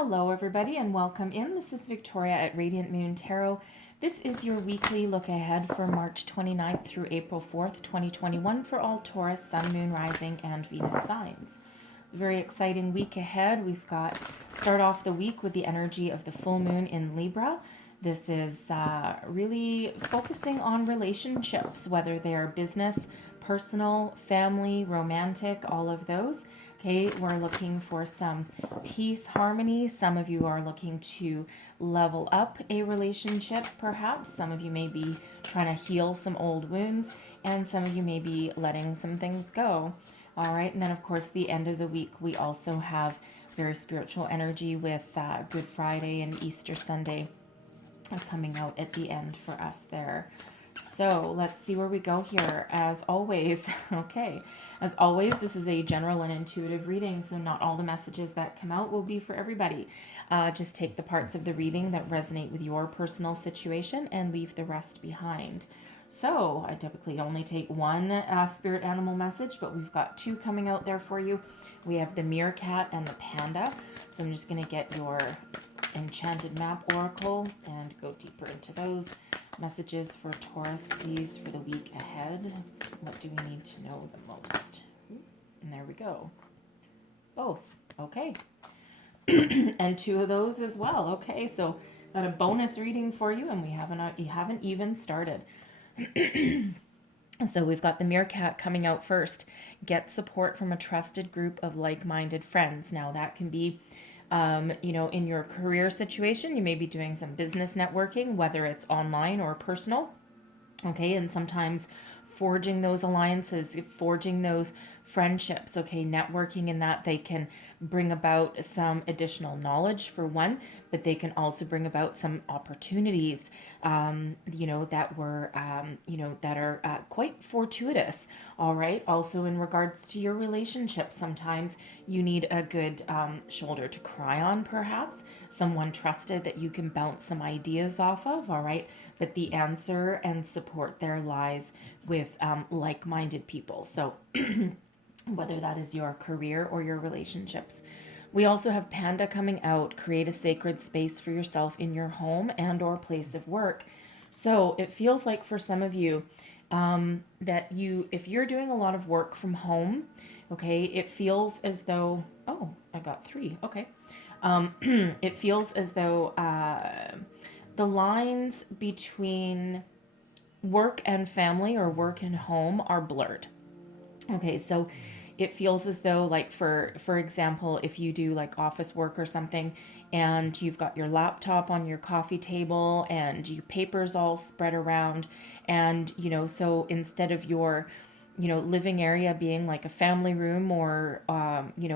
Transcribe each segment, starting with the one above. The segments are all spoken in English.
Hello, everybody, and welcome in. This is Victoria at Radiant Moon Tarot. This is your weekly look ahead for March 29th through April 4th, 2021 for all Taurus, Sun, Moon, Rising, and Venus signs. Very exciting week ahead. We've got start off the week with the energy of the full moon in Libra. This is really focusing on relationships, whether they are business, personal, family, romantic, all of those. Okay, we're looking for some peace, harmony. Some of you are looking to level up a relationship, perhaps. Some of you may be trying to heal some old wounds, and some of you may be letting some things go. All right, and then, of course, the end of the week, we also have very spiritual energy with Good Friday and Easter Sunday coming out at the end for us there. So let's see where we go here. As always, okay, as always, this is a general and intuitive reading, so not all the messages that come out will be for everybody. Just take the parts of the reading that resonate with your personal situation and leave the rest behind. So I typically only take one spirit animal message, but we've got two coming out there for you. We have the meerkat and the panda. So I'm just going to get your enchanted map oracle and go deeper into those. Messages for Taurus, please, for the week ahead. What do we need to know the most? And there we go. Both. Okay. And two of those as well. Okay, so got a bonus reading for you, and you haven't even started. So we've got the meerkat coming out first. Get support from a trusted group of like-minded friends. Now that can be in your career situation, you may be doing some business networking, whether it's online or personal. Okay, and sometimes forging those alliances, forging those friendships, okay, networking in that they can bring about some additional knowledge for one, but they can also bring about some opportunities, that are quite fortuitous. All right. Also, in regards to your relationship, sometimes you need a good shoulder to cry on, perhaps someone trusted that you can bounce some ideas off of. All right. But the answer and support there lies with like-minded people. So whether that is your career or your relationships. We also have Panda coming out. Create a sacred space for yourself in your home and or place of work. So it feels like for some of you that if you're doing a lot of work from home, okay, it feels as though, oh, I got 3. Okay. It feels as though the lines between work and family or work and home are blurred. Okay, so it feels as though, like, for example, if you do like office work or something and you've got your laptop on your coffee table and your papers all spread around, and so instead of your living area being like a family room or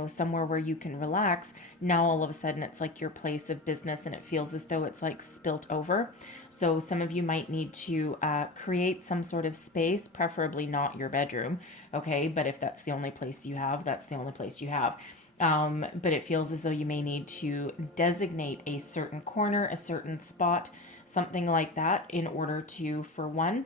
somewhere where you can relax, now all of a sudden it's like your place of business, and it feels as though it's like spilt over. So some of you might need to create some sort of space, preferably not your bedroom, okay? But if that's the only place you have, that's the only place you have. But it feels as though you may need to designate a certain corner, a certain spot, something like that, in order to, for one,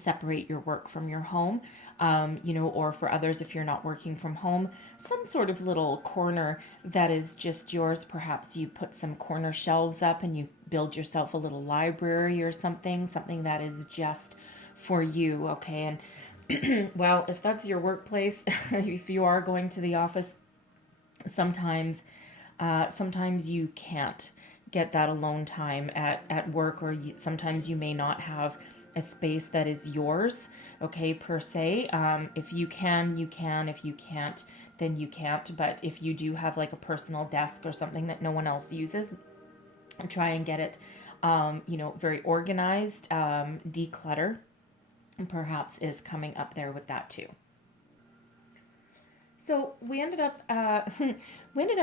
separate your work from your home, or for others, if you're not working from home, some sort of little corner that is just yours. Perhaps you put some corner shelves up and you build yourself a little library or something that is just for you, okay? And well, if that's your workplace, if you are going to the office, sometimes you can't get that alone time at work, or sometimes you may not have a space that is yours, okay, per se. If you can, you can. If you can't, then you can't. But if you do have like a personal desk or something that no one else uses, try and get it, very organized. Declutter perhaps is coming up there with that too. So we ended up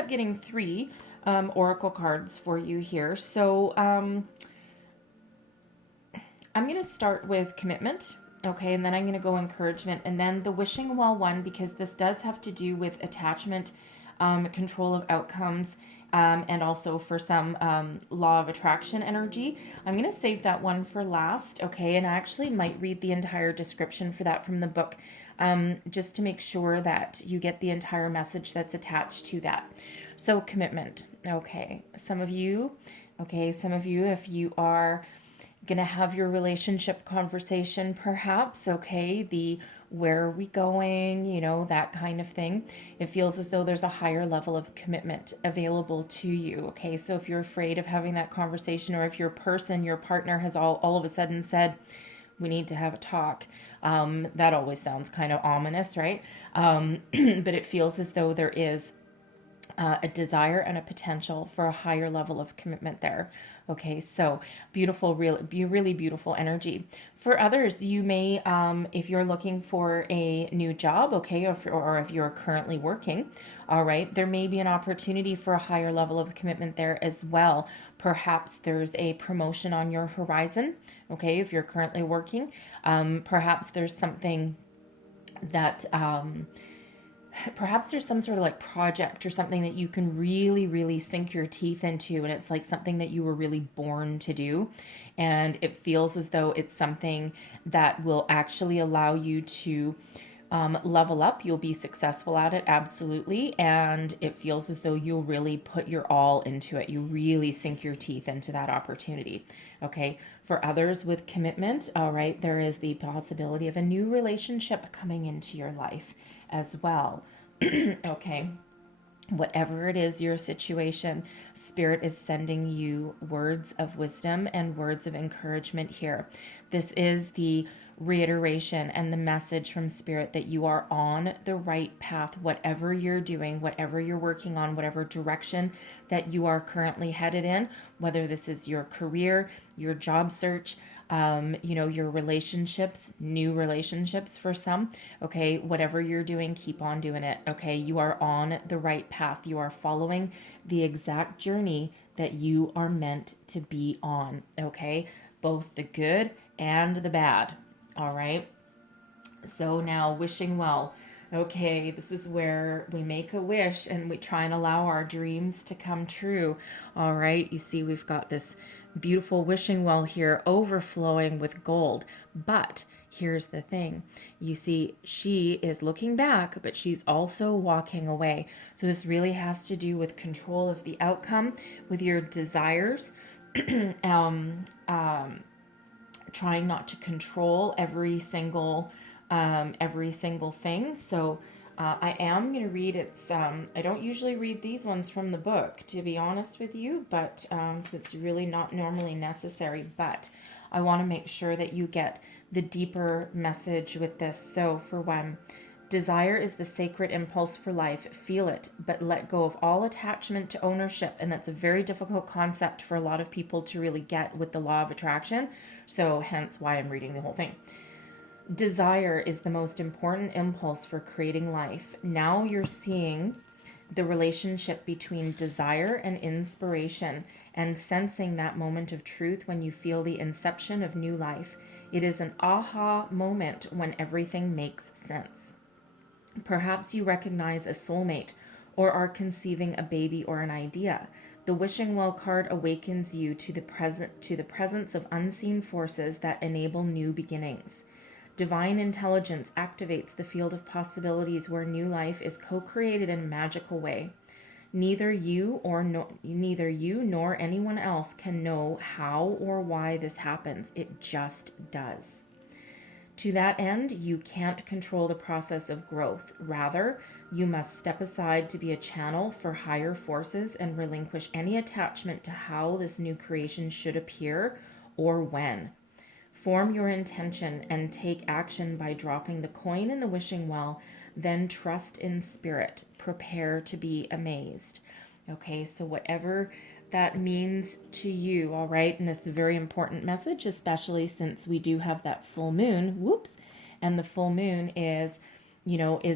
getting 3 oracle cards for you here. So I'm going to start with commitment, okay, and then I'm going to go encouragement, and then the wishing well one, because this does have to do with attachment, control of outcomes, and also for some law of attraction energy. I'm going to save that one for last, okay, and I actually might read the entire description for that from the book, just to make sure that you get the entire message that's attached to that. So commitment. Okay. Some of you, if you are going to have your relationship conversation, perhaps, okay, the where are we going, that kind of thing. It feels as though there's a higher level of commitment available to you, okay? So if you're afraid of having that conversation, or if your partner has all of a sudden said, we need to have a talk, that always sounds kind of ominous, right? But it feels as though there is a desire and a potential for a higher level of commitment there. Okay, so beautiful, really beautiful energy. For others, you may, if you're looking for a new job, okay, or if you're currently working, all right, there may be an opportunity for a higher level of commitment there as well. Perhaps there's a promotion on your horizon, okay, if you're currently working. Perhaps there's something that, perhaps there's some sort of like project or something that you can really sink your teeth into, and it's like something that you were really born to do, and it feels as though it's something that will actually allow you to level up. You'll be successful at it, absolutely, and it feels as though you'll really put your all into it. You really sink your teeth into that opportunity. Okay, for others with commitment, all right, there is the possibility of a new relationship coming into your life as well. Okay, whatever it is your situation, Spirit is sending you words of wisdom and words of encouragement here. This is the reiteration and the message from Spirit that you are on the right path. Whatever you're doing, whatever you're working on, whatever direction that you are currently headed in, whether this is your career, your job search, your relationships, new relationships for some, okay, whatever you're doing, keep on doing it, okay? You are on the right path. You are following the exact journey that you are meant to be on, okay? Both the good and the bad, all right? So now, wishing well. Okay, this is where we make a wish and we try and allow our dreams to come true. All right, you see, we've got this beautiful wishing well here overflowing with gold. But here's the thing. You see, she is looking back, but she's also walking away. So this really has to do with control of the outcome, with your desires, trying not to control every single thing. So I am going to read I don't usually read these ones from the book, to be honest with you, but it's really not normally necessary, but I want to make sure that you get the deeper message with this. So for one, desire is the sacred impulse for life. Feel it, but let go of all attachment to ownership. And that's a very difficult concept for a lot of people to really get with the law of attraction. So hence why I'm reading the whole thing. Desire is the most important impulse for creating life. Now you're seeing the relationship between desire and inspiration and sensing that moment of truth when you feel the inception of new life. It is an aha moment when everything makes sense. Perhaps you recognize a soulmate or are conceiving a baby or an idea. The wishing well card awakens you to the presence of unseen forces that enable new beginnings. Divine intelligence activates the field of possibilities where new life is co-created in a magical way. Neither you nor anyone else can know how or why this happens. It just does. To that end, you can't control the process of growth. Rather, you must step aside to be a channel for higher forces and relinquish any attachment to how this new creation should appear or when. Form your intention and take action by dropping the coin in the wishing well, then trust in Spirit. Prepare to be amazed. Okay, so whatever that means to you, all right? And this is a very important message, especially since we do have that full moon, and the full moon is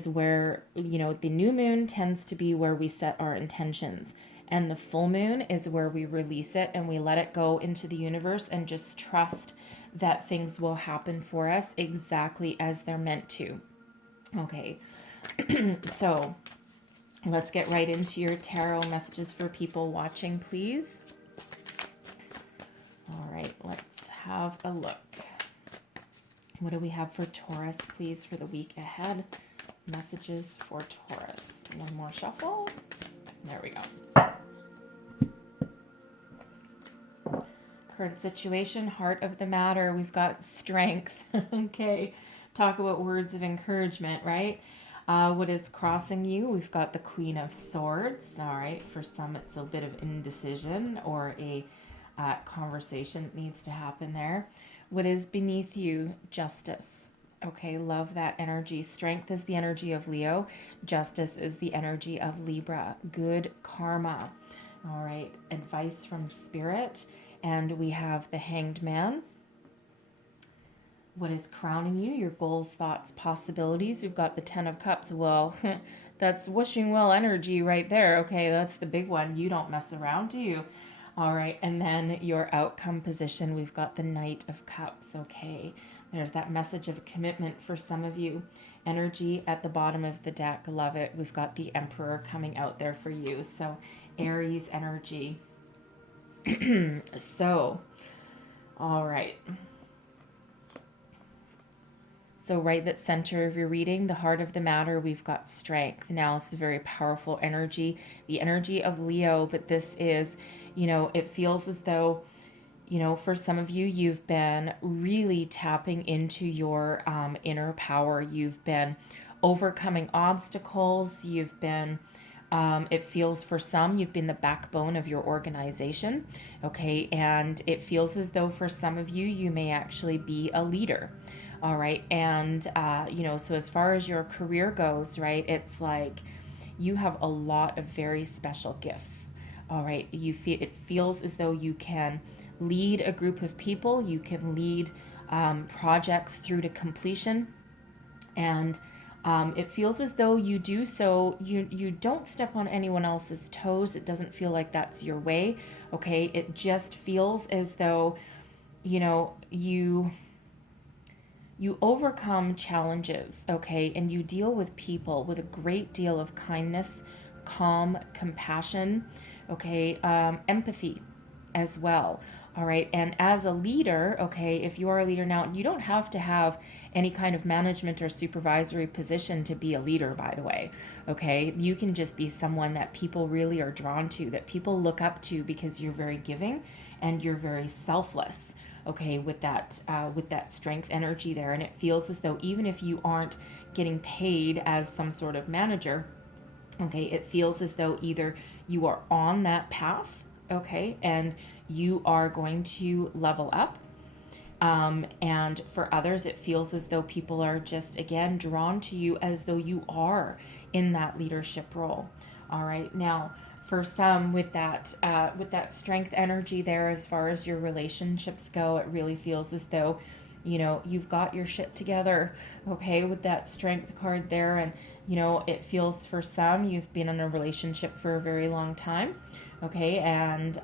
where, the new moon tends to be where we set our intentions. And the full moon is where we release it and we let it go into the universe and just trust that things will happen for us exactly as they're meant to. Okay, so let's get right into your tarot messages for people watching, please. All right, let's have a look. What do we have for Taurus, please, for the week ahead? Messages for Taurus. One more shuffle. There we go. Current situation, heart of the matter. We've got strength. Okay. Talk about words of encouragement, right? What is crossing you? We've got the Queen of Swords. All right. For some, it's a bit of indecision or a conversation that needs to happen there. What is beneath you? Justice. Okay, love that energy. Strength is the energy of Leo. Justice is the energy of Libra. Good karma. All right, advice from Spirit. And we have the Hanged Man. What is crowning you? Your goals, thoughts, possibilities. We've got the Ten of Cups. Well, that's wishing well energy right there. Okay, that's the big one. You don't mess around, do you? All right, and then your outcome position. We've got the Knight of Cups. Okay, there's that message of commitment for some of you. Energy at the bottom of the deck. Love it. We've got the Emperor coming out there for you. So Aries energy. So, all right. So right at the center of your reading, the heart of the matter, we've got strength. Now, this is a very powerful energy, the energy of Leo, but this is, it feels as though, for some of you, you've been really tapping into your inner power. You've been overcoming obstacles. You've been, it feels for some, you've been the backbone of your organization. Okay. And it feels as though for some of you, you may actually be a leader. All right. And, so as far as your career goes, right, it's like you have a lot of very special gifts. All right. It feels as though you can lead a group of people. You can lead projects through to completion. And it feels as though you do so, you don't step on anyone else's toes. It doesn't feel like that's your way. Okay. It just feels as though, you overcome challenges, okay, and you deal with people with a great deal of kindness, calm, compassion, okay, empathy as well, all right. And as a leader, okay, if you are a leader now, you don't have to have any kind of management or supervisory position to be a leader, by the way, okay. You can just be someone that people really are drawn to, that people look up to because you're very giving and you're very selfless. Okay, with that strength energy there. And it feels as though even if you aren't getting paid as some sort of manager, okay, it feels as though either you are on that path, okay, and you are going to level up. And for others, it feels as though people are just, again, drawn to you as though you are in that leadership role. All right, now, for some with that strength energy there, as far as your relationships go, it really feels as though, you've got your shit together, okay, with that strength card there. And, it feels for some, you've been in a relationship for a very long time, okay, and,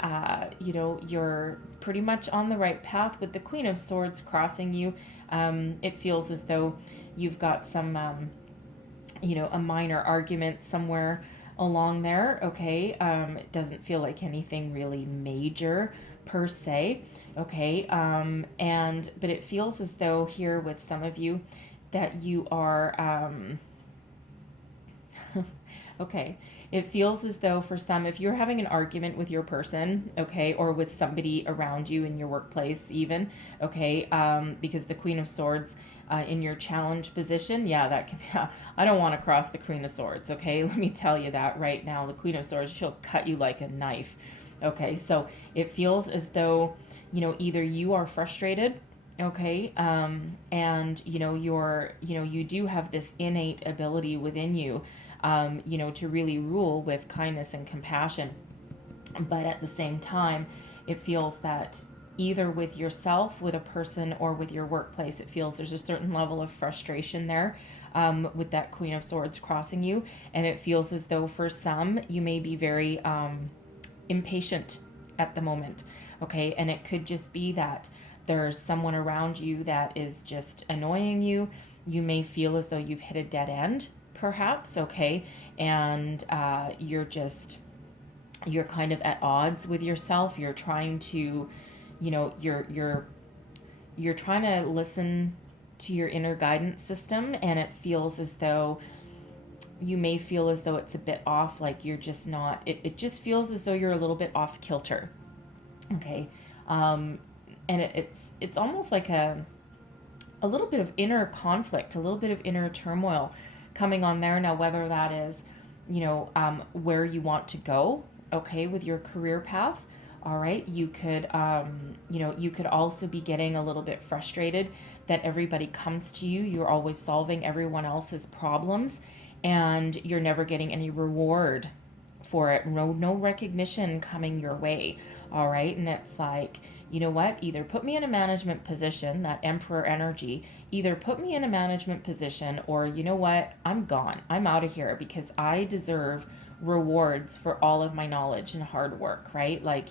you're pretty much on the right path with the Queen of Swords crossing you. It feels as though you've got some, a minor argument somewhere along there, okay. It doesn't feel like anything really major per se, okay. But it feels as though here with some of you that you are okay. It feels as though for some, if you're having an argument with your person, okay, or with somebody around you in your workplace even, okay, because the Queen of Swords in your challenge position, yeah, that can be, I don't want to cross the Queen of Swords, okay? Let me tell you that right now. The Queen of Swords, she'll cut you like a knife, okay? So it feels as though, either you are frustrated, okay, and, you do have this innate ability within you, to really rule with kindness and compassion. But at the same time, it feels that either with yourself, with a person, or with your workplace, it feels there's a certain level of frustration there with that Queen of Swords crossing you. And it feels as though for some, you may be very impatient at the moment, okay? And it could just be that there's someone around you that is just annoying you. You may feel as though you've hit a dead end, perhaps, okay? And you're kind of at odds with yourself. You're trying to, you're trying to listen to your inner guidance system, and it feels as though you may feel as though it's a bit off, like you're just not, it just feels as though you're a little bit off kilter. Okay. And it's almost like a little bit of inner conflict, a little bit of inner turmoil coming on there now, whether that is, where you want to go, okay, with your career path. All right. You could, you could also be getting a little bit frustrated that everybody comes to you. You're always solving everyone else's problems and you're never getting any reward for it. No recognition coming your way. All right. And it's like, you know what? Either put me in a management position, that emperor energy, either put me in a management position, or you know what? I'm gone. I'm out of here because I deserve rewards for all of my knowledge and hard work, right? Like,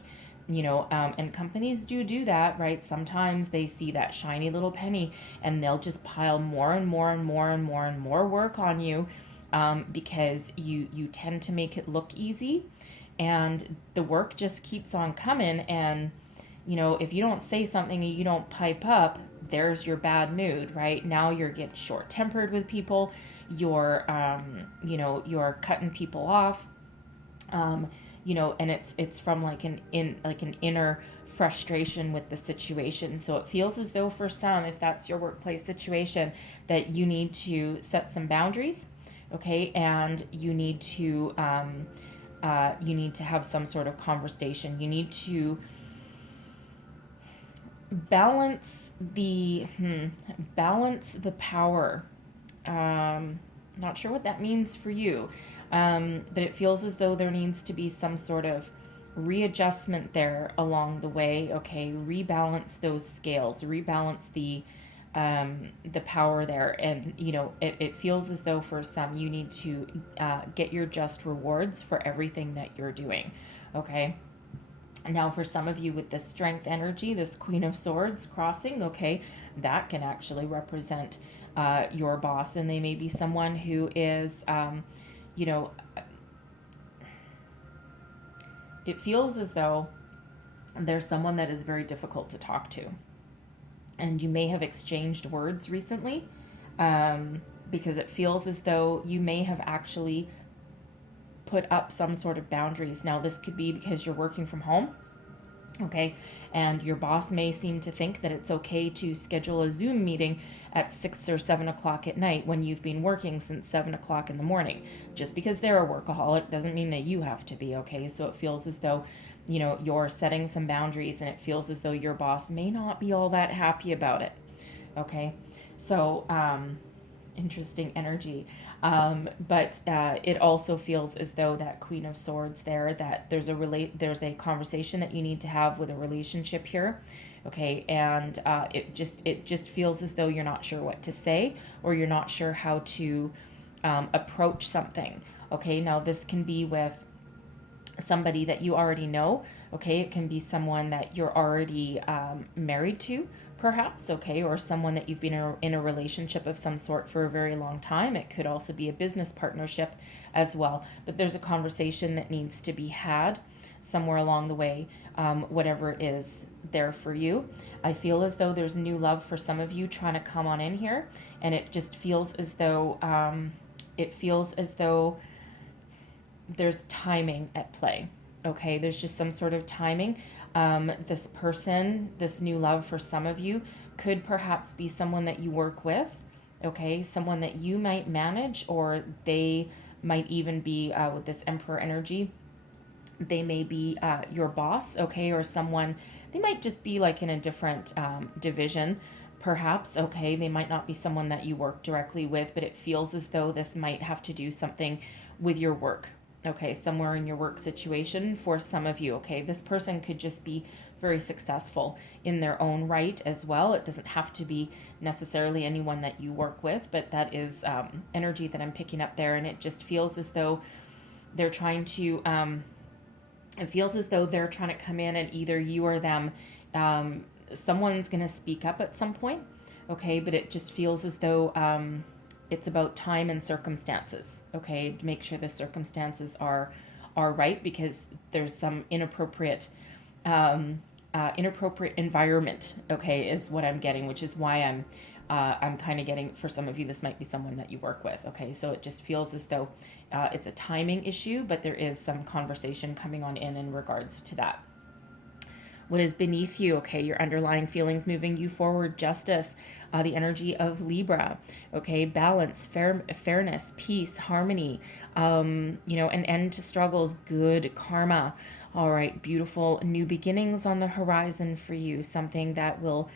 and companies do that, right? Sometimes they see that shiny little penny and they'll just pile more and more and more and more and more work on you, because you tend to make it look easy, and the work just keeps on coming. And if you don't say something and you don't pipe up, there's your bad mood, right? Now you're getting short tempered with people. You're, you're cutting people off, and it's from like an inner frustration with the situation. So it feels as though for some, if that's your workplace situation, that you need to set some boundaries, okay, and you need to have some sort of conversation. You need to balance the power. Not sure what that means for you, but it feels as though there needs to be some sort of readjustment there along the way. Okay, rebalance those scales, rebalance the power there, and it feels as though for some you need to get your just rewards for everything that you're doing. Okay. Now, for some of you with this strength energy, this Queen of Swords crossing, okay, that can actually represent your boss, and they may be someone who is, it feels as though there's someone that is very difficult to talk to, and you may have exchanged words recently, because it feels as though you may have actually put up some sort of boundaries. Now, this could be because you're working from home, okay, and your boss may seem to think that it's okay to schedule a Zoom meeting at 6 or 7 o'clock at night when you've been working since 7 o'clock in the morning. Just because they're a workaholic doesn't mean that you have to be, okay? So it feels as though, you're setting some boundaries, and it feels as though your boss may not be all that happy about it, okay? So, interesting energy. But it also feels as though that Queen of Swords there, that there's a conversation that you need to have with a relationship here, okay, and it just feels as though you're not sure what to say, or you're not sure how to approach something. Okay, now this can be with somebody that you already know. Okay, it can be someone that you're already married to, perhaps, okay, or someone that you've been in a relationship of some sort for a very long time. It could also be a business partnership as well, but there's a conversation that needs to be had somewhere along the way, whatever it is there for you. I feel as though there's new love for some of you trying to come on in here, and it just feels as though there's timing at play. Okay, there's just some sort of timing. This person, this new love for some of you, could perhaps be someone that you work with, okay, someone that you might manage, or they might even be, with this Emperor energy, they may be your boss, okay, or someone, they might just be like in a different division, perhaps, okay, they might not be someone that you work directly with, but it feels as though this might have to do something with your work. Okay, somewhere in your work situation for some of you, okay? This person could just be very successful in their own right as well. It doesn't have to be necessarily anyone that you work with, but that is energy that I'm picking up there, and it just feels as though they're trying to, it feels as though they're trying to come in, and either you or them, someone's going to speak up at some point, okay? But it just feels as though it's about time and circumstances, okay, to make sure the circumstances are right, because there's some inappropriate environment, okay, is what I'm getting, which is why I'm kind of getting, for some of you, this might be someone that you work with. Okay, so it just feels as though it's a timing issue, but there is some conversation coming on in regards to that. What is beneath you? Okay, your underlying feelings moving you forward. Justice, the energy of Libra. Okay, balance, fairness, peace, harmony. An end to struggles. Good karma. All right, beautiful new beginnings on the horizon for you. Something that will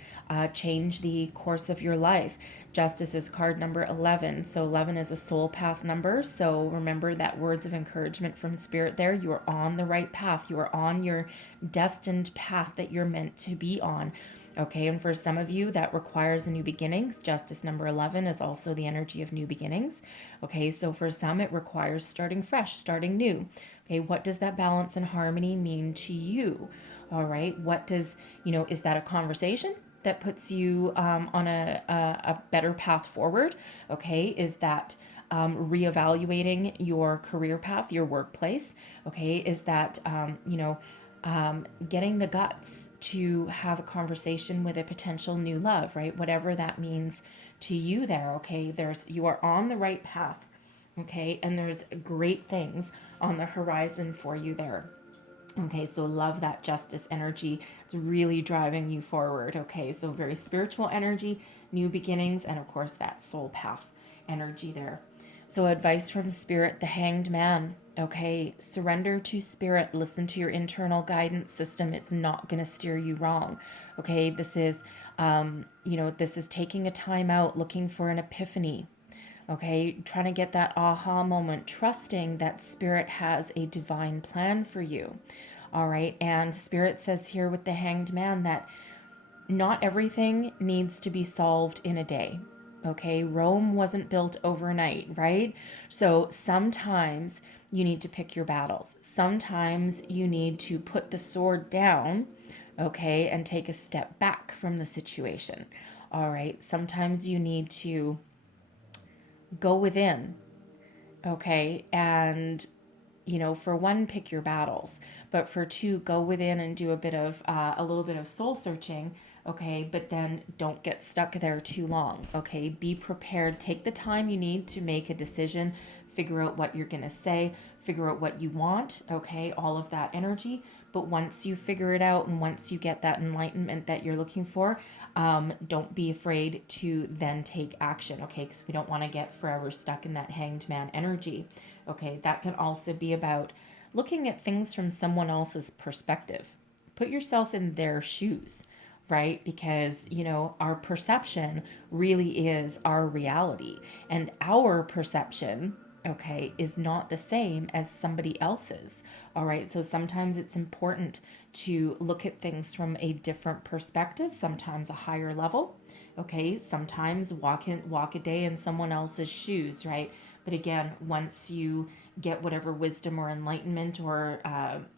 change the course of your life. Justice is card number 11. So 11 is a soul path number. So remember that words of encouragement from Spirit there. You are on the right path. You are on your destined path that you're meant to be on. Okay, and for some of you, that requires a new beginnings. Justice number 11 is also the energy of new beginnings. Okay, so for some, it requires starting fresh, starting new. Okay, what does that balance and harmony mean to you? All right, what does, is that a conversation that puts you on a better path forward? Okay, is that reevaluating your career path, your workplace? Okay, is that, getting the guts to have a conversation with a potential new love, right? Whatever that means to you there, okay? You are on the right path, okay? And there's great things on the horizon for you there. Okay, so love that justice energy. It's really driving you forward. Okay, so very spiritual energy, new beginnings, and of course that soul path energy there. So advice from Spirit, the Hanged Man. Okay, surrender to Spirit. Listen to your internal guidance system. It's not going to steer you wrong. Okay, this is, this is taking a time out, looking for an epiphany. Okay, trying to get that aha moment, trusting that Spirit has a divine plan for you. All right, and Spirit says here with the Hanged Man that not everything needs to be solved in a day. Okay, Rome wasn't built overnight, right? So sometimes you need to pick your battles. Sometimes you need to put the sword down, okay, and take a step back from the situation. All right, sometimes you need to go within, okay, and for one, pick your battles, but for two, go within and do a little bit of soul searching, okay, but then don't get stuck there too long, okay, be prepared, take the time you need to make a decision, figure out what you're going to say, figure out what you want, okay, all of that energy, but once you figure it out and once you get that enlightenment that you're looking for, don't be afraid to then take action, okay, because we don't want to get forever stuck in that Hanged Man energy. Okay, that can also be about looking at things from someone else's perspective. Put yourself in their shoes, right? Because, our perception really is our reality. And our perception, okay, is not the same as somebody else's. All right, so sometimes it's important to look at things from a different perspective, sometimes a higher level. Okay, sometimes walk a day in someone else's shoes, right? But again, once you get whatever wisdom or enlightenment or,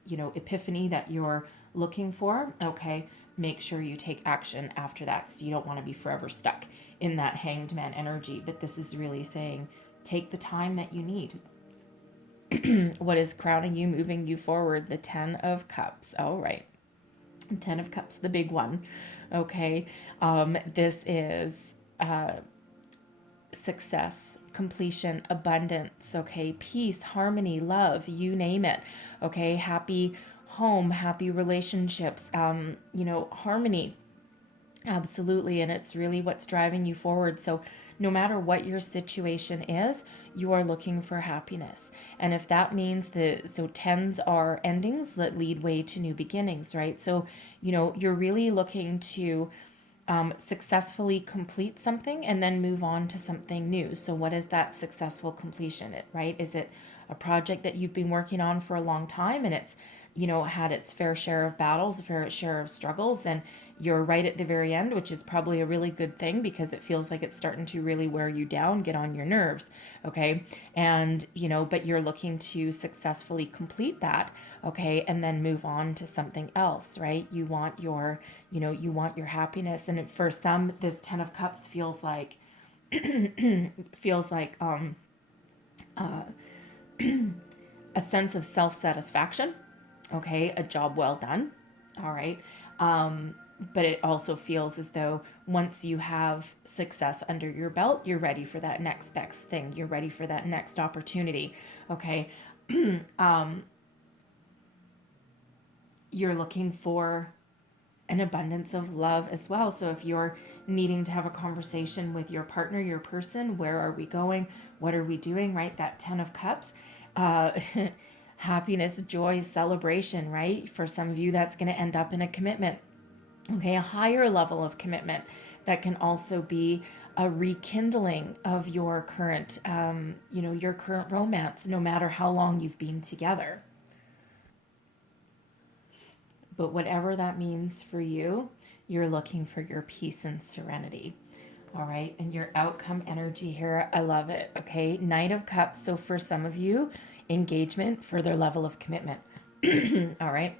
epiphany that you're looking for, okay, make sure you take action after that because you don't want to be forever stuck in that Hanged Man energy. But this is really saying, take the time that you need. What is crowning you, moving you forward? The 10 of Cups. All right. 10 of Cups, the big one. Okay. This is success, completion, abundance, okay, peace, harmony, love, you name it, okay, happy home, happy relationships, harmony, absolutely, and it's really what's driving you forward. So no matter what your situation is, you are looking for happiness. And if that means so tens are endings that lead way to new beginnings, right? So, you're really looking to successfully complete something and then move on to something new. So what is that successful completion, right? Is it a project that you've been working on for a long time and it's, had its fair share of battles, a fair share of struggles, and you're right at the very end, which is probably a really good thing because it feels like it's starting to really wear you down, get on your nerves, okay? And, but you're looking to successfully complete that, okay, and then move on to something else, right? You want your happiness. And for some, this 10 of Cups feels like, a sense of self-satisfaction, okay, a job well done, all right, but it also feels as though once you have success under your belt, you're ready for that next best thing. You're ready for that next opportunity. Okay. You're looking for an abundance of love as well. So if you're needing to have a conversation with your partner, your person, where are we going? What are we doing? Right? That 10 of Cups. Uh, happiness, joy, celebration, right? For some of you, that's going to end up in a commitment. Okay, a higher level of commitment that can also be a rekindling of your current, your current romance, no matter how long you've been together. But whatever that means for you, you're looking for your peace and serenity. All right. And your outcome energy here, I love it. Okay. Knight of Cups. So for some of you, engagement, further level of commitment. All right.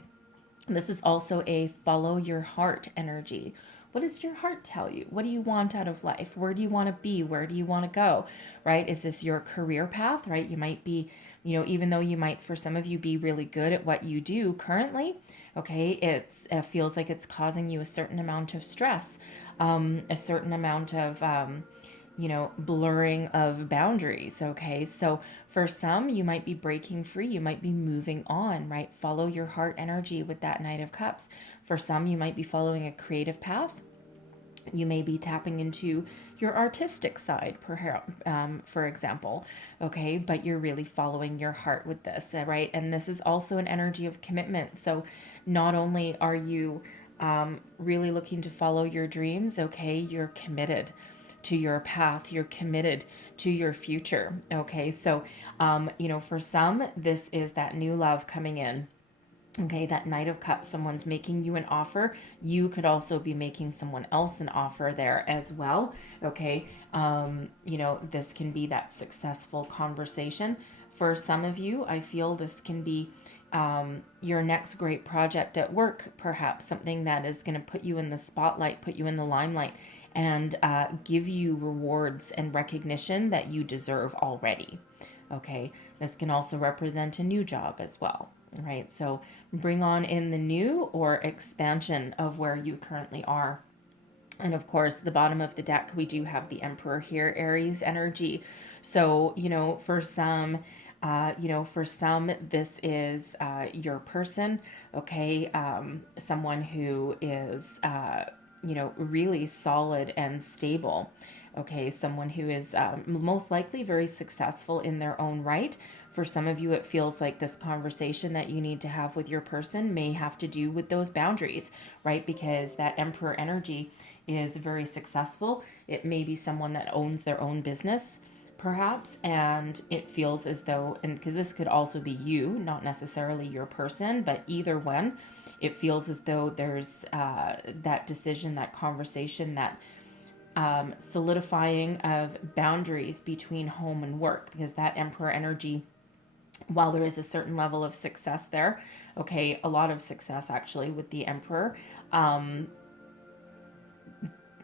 This is also a follow your heart energy. What does your heart tell you? What do you want out of life? Where do you want to be? Where do you want to go? Right? Is this your career path? Right? You might be, even though you might, for some of you, be really good at what you do currently, okay, it feels like it's causing you a certain amount of stress, a certain amount of, blurring of boundaries. Okay. So for some, you might be breaking free. You might be moving on, right? Follow your heart energy with that Knight of Cups. For some, you might be following a creative path. You may be tapping into your artistic side, for example, okay? But you're really following your heart with this, right? And this is also an energy of commitment. So not only are you really looking to follow your dreams, okay, you're committed to your path, you're committed to your future, okay? So, for some, this is that new love coming in. Okay, that Knight of Cups, someone's making you an offer. You could also be making someone else an offer there as well. Okay, this can be that successful conversation. For some of you, I feel this can be your next great project at work, perhaps something that is going to put you in the spotlight, put you in the limelight, and give you rewards and recognition that you deserve already. Okay, this can also represent a new job as well, right? So bring on in the new or expansion of where you currently are. And of course, the bottom of the deck, we do have the Emperor here, Aries energy. So, for some, this is your person, okay? Someone who is, really solid and stable. Okay, someone who is most likely very successful in their own right. For some of you, it feels like this conversation that you need to have with your person may have to do with those boundaries, right? Because that Emperor energy is very successful. It may be someone that owns their own business, perhaps, and it feels as though, and because this could also be you, not necessarily your person, but either one, it feels as though there's that decision, that conversation, that solidifying of boundaries between home and work, because that Emperor energy, while there is a certain level of success there, okay, a lot of success actually with the Emperor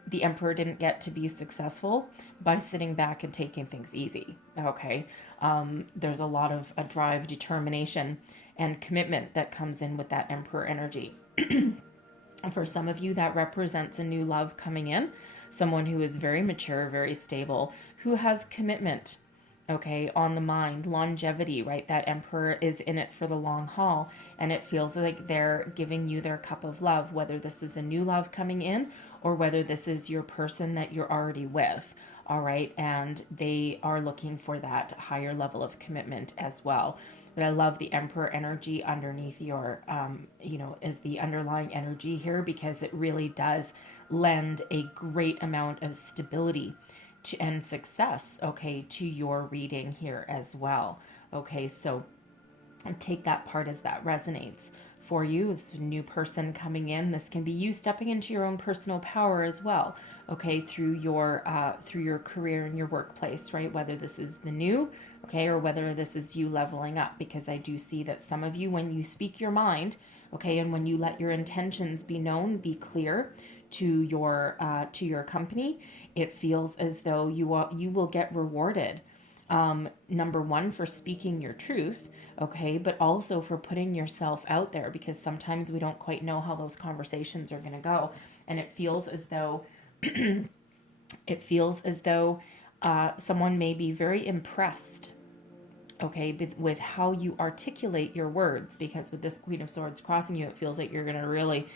didn't get to be successful by sitting back and taking things easy. Okay. There's a lot of a drive, determination, and commitment that comes in with that Emperor energy. For some of you, that represents a new love coming in, someone who is very mature, very stable, who has commitment, okay, on the mind, longevity, right? That Emperor is in it for the long haul, and it feels like they're giving you their cup of love, whether this is a new love coming in or whether this is your person that you're already with, all right? And they are looking for that higher level of commitment as well. But I love the Emperor energy underneath your, is the underlying energy here, because it really does lend a great amount of stability and success, okay, to your reading here as well. Okay, so take that part as that resonates for you. This new person coming in. This can be you stepping into your own personal power as well, okay, through your career and your workplace, right? Whether this is the new, okay, or whether this is you leveling up, because I do see that some of you, when you speak your mind, okay, and when you let your intentions be known, be clear to your company, it feels as though you will get rewarded. Number one, for speaking your truth, okay? But also for putting yourself out there, because sometimes we don't quite know how those conversations are going to go. And it feels as though, someone may be very impressed, okay, with how you articulate your words, because with this Queen of Swords crossing you, it feels like you're going to really,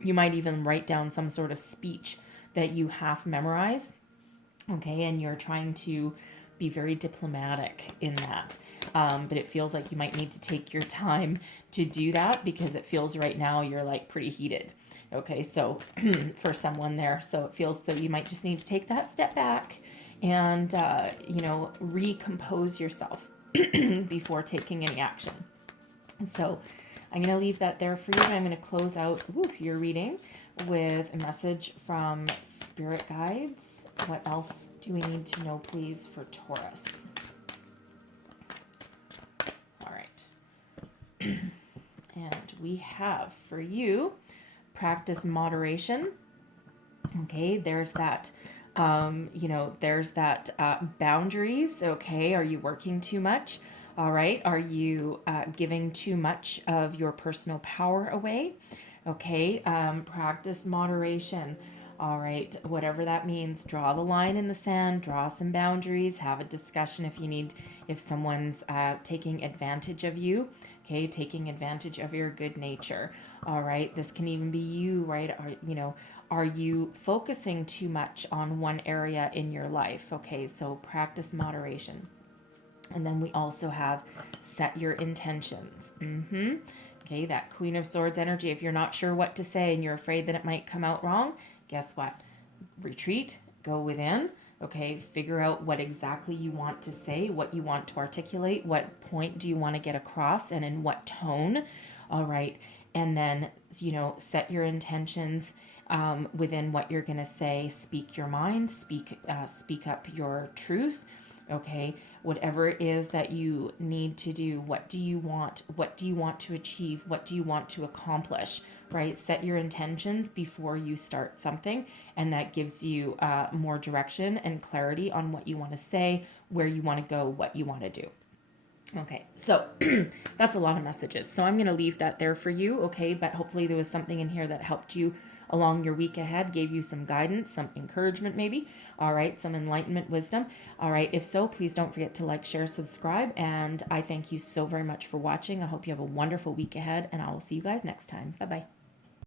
you might even write down some sort of speech that you half memorize, okay, and you're trying to be very diplomatic in that. But it feels like you might need to take your time to do that, because it feels right now you're like pretty heated. Okay, so for someone there, so it feels that you might just need to take that step back and, recompose yourself before taking any action. So I'm going to leave that there for you. I'm going to close out your reading with a message from Spirit Guides. What else do we need to know, please, for Taurus? All right. And we have for you, practice moderation. Okay, there's that, boundaries. Okay, are you working too much? All right, are you giving too much of your personal power away? Okay, practice moderation. All right, whatever that means, draw the line in the sand, draw some boundaries, have a discussion if someone's taking advantage of you, okay, taking advantage of your good nature. All right, this can even be you, right? Are you focusing too much on one area in your life? Okay, so practice moderation. And then we also have set your intentions. Okay, that Queen of Swords energy. If you're not sure what to say and you're afraid that it might come out wrong, guess what? Retreat, go within, okay, figure out what exactly you want to say, what you want to articulate, what point do you want to get across, and in what tone. All right, and then, set your intentions within what you're going to say. Speak your mind, speak up your truth. Okay, whatever it is that you need to do, what do you want to achieve, what do you want to accomplish, right? Set your intentions before you start something, and that gives you more direction and clarity on what you want to say, where you want to go, what you want to do. Okay, so that's a lot of messages, so I'm going to leave that there for you, okay? But hopefully there was something in here that helped you along your week ahead, gave you some guidance, some encouragement maybe, all right, some enlightenment, wisdom. All right, if so, please don't forget to like, share, subscribe, and I thank you so very much for watching. I hope you have a wonderful week ahead, and I will see you guys next time. Bye-bye.